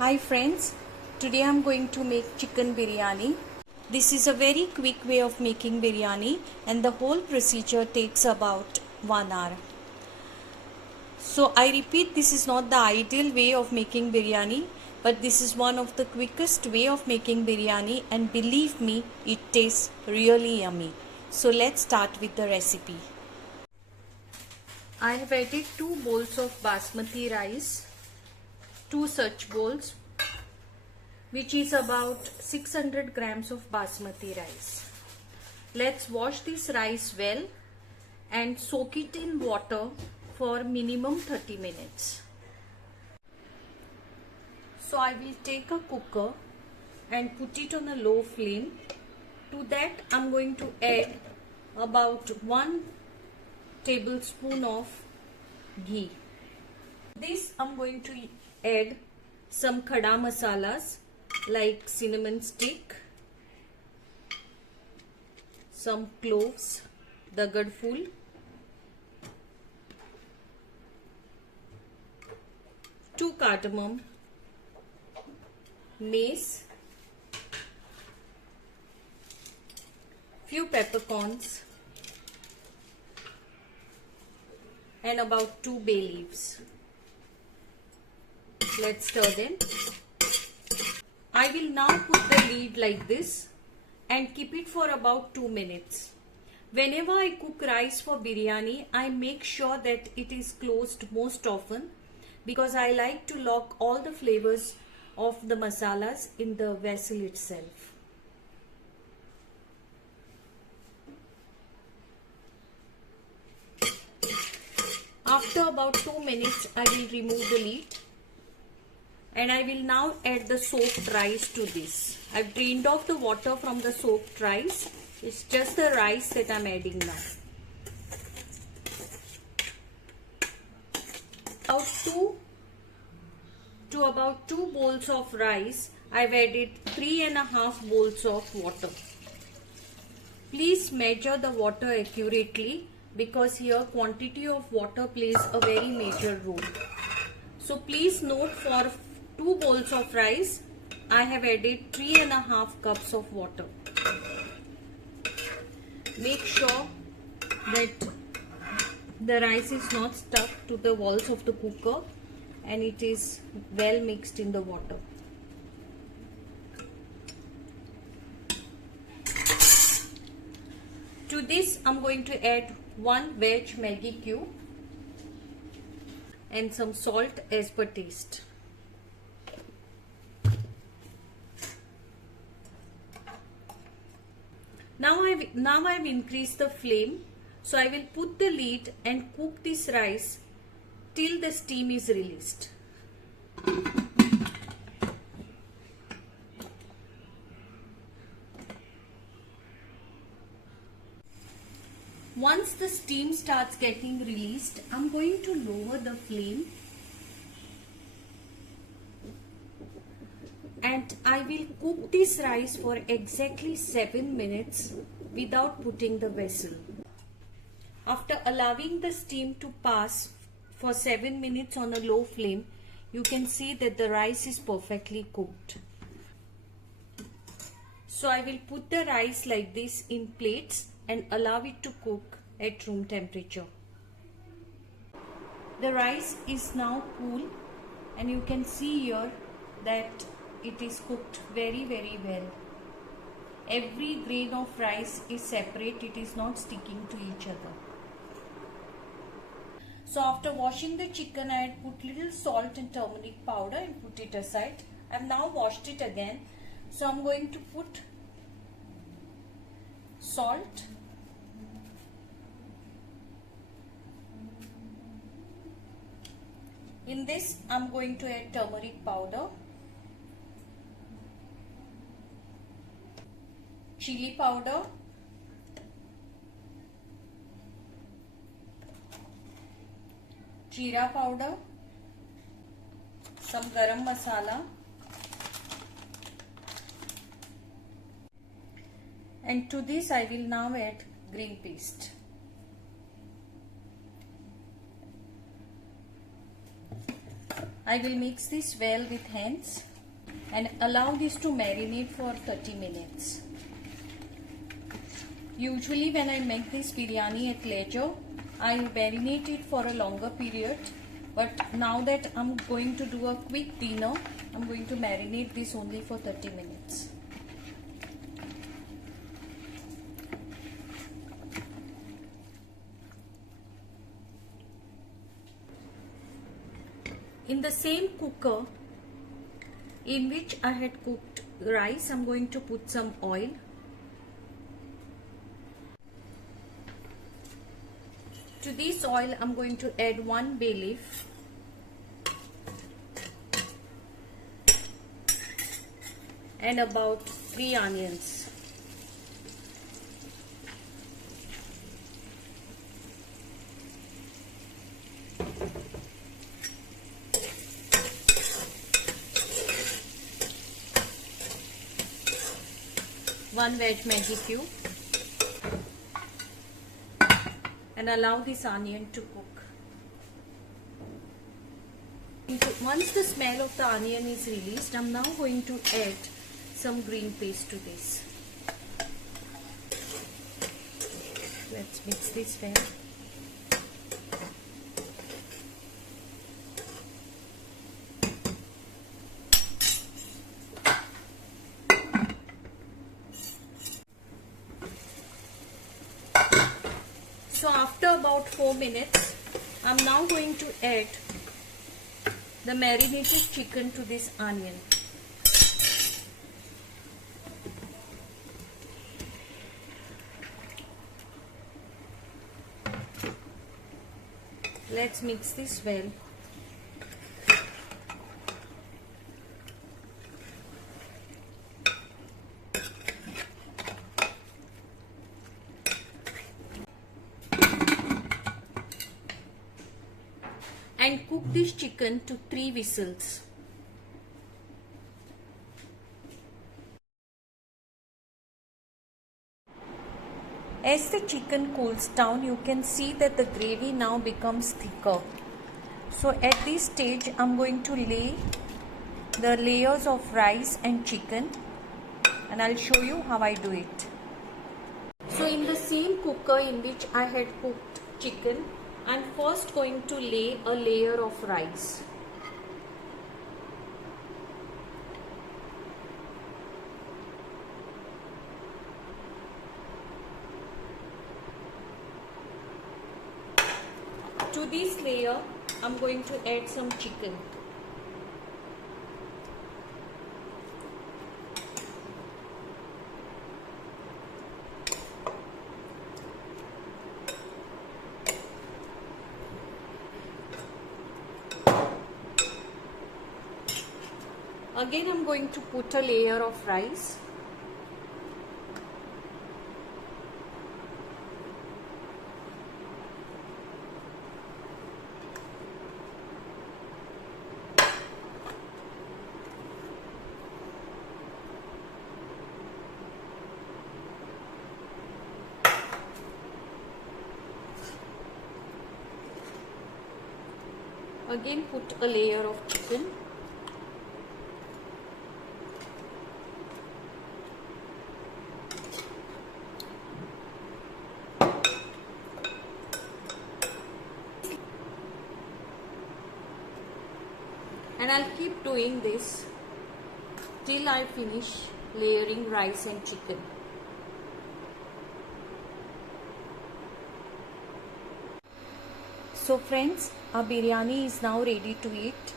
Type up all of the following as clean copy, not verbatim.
Hi friends, today I am going to make chicken biryani. This is a very quick way of making biryani and the whole procedure takes about 1 hour. So I repeat, this is not the ideal way of making biryani, but this is one of the quickest way of making biryani, and believe me, it tastes really yummy. So let's start with the recipe. I have added 2 bowls of basmati rice, 2 such bowls, which is about 600 grams of basmati rice. Let's wash this rice well and soak it in water for minimum 30 minutes. So I will take a cooker and put it on a low flame. To that I am going to add about 1 tablespoon of ghee. This I am going to add some khada masalas like cinnamon stick, some cloves, dagad ful, two cardamom, mace, few peppercorns, and about 2 bay leaves. Let's stir them. I will now put the lid like this and keep it for about 2 minutes. Whenever I cook rice for biryani, I make sure that it is closed most often because I like to lock all the flavors of the masalas in the vessel itself. After about 2 minutes, I will remove the lid. And I will now add the soaked rice to this. I've drained off the water from the soaked rice. It's just the rice that I'm adding now. About 2 bowls of rice, I've added 3.5 bowls of water. Please measure the water accurately because here quantity of water plays a very major role. So please note, for 2 bowls of rice, I have added 3.5 cups of water. Make sure that the rice is not stuck to the walls of the cooker and it is well mixed in the water. To this, I'm going to add 1 veg Maggi cube and some salt as per taste. Now I've increased the flame, so I will put the lid and cook this rice till the steam is released. Once the steam starts getting released, I'm going to lower the flame and I will cook this rice for exactly 7 minutes without putting the vessel. After allowing the steam to pass for 7 minutes on a low flame, you can see that the rice is perfectly cooked. So I will put the rice like this in plates and allow it to cook at room temperature. The rice is now cool and you can see here that it is cooked very well. Every grain of rice is separate, it is not sticking to each other. So after washing the chicken, I had put little salt and turmeric powder and put it aside. I have now washed it again. So I am going to put salt, in this I am going to add turmeric powder, chili powder, jeera powder, some garam masala, and to this I will now add green paste. I will mix this well with hands. and allow this to marinate for 30 minutes. Usually when I make this biryani at leisure, I marinate it for a longer period, but now that I'm going to do a quick dinner, I'm going to marinate this only for 30 minutes. In the same cooker in which I had cooked rice, I'm going to put some oil. To this oil, I'm going to add 1 bay leaf, and about 3 onions. One veg Maggi cube, and allow this onion to cook. Once the smell of the onion is released, I'm now going to add some green paste to this. Let's mix this well. So after about 4 minutes, I'm now going to add the marinated chicken to this onion. Let's mix this well. And cook this chicken to 3 whistles. As the chicken cools down, you can see that the gravy now becomes thicker. So at this stage, I'm going to lay the layers of rice and chicken, and I'll show you how I do it. So in the same cooker in which I had cooked chicken, I'm first going to lay a layer of rice. To this layer, I'm going to add some chicken. Again, I'm going to put a layer of rice. Again, put a layer of chicken. And I'll keep doing this till I finish layering rice and chicken. So friends, our biryani is now ready to eat.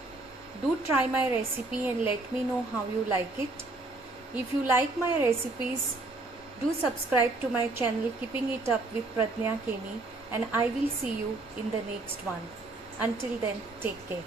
Do try my recipe and let me know how you like it. If you like my recipes, do subscribe to my channel Keeping It Up with Pradnya Keni, and I will see you in the next one. Until then, take care.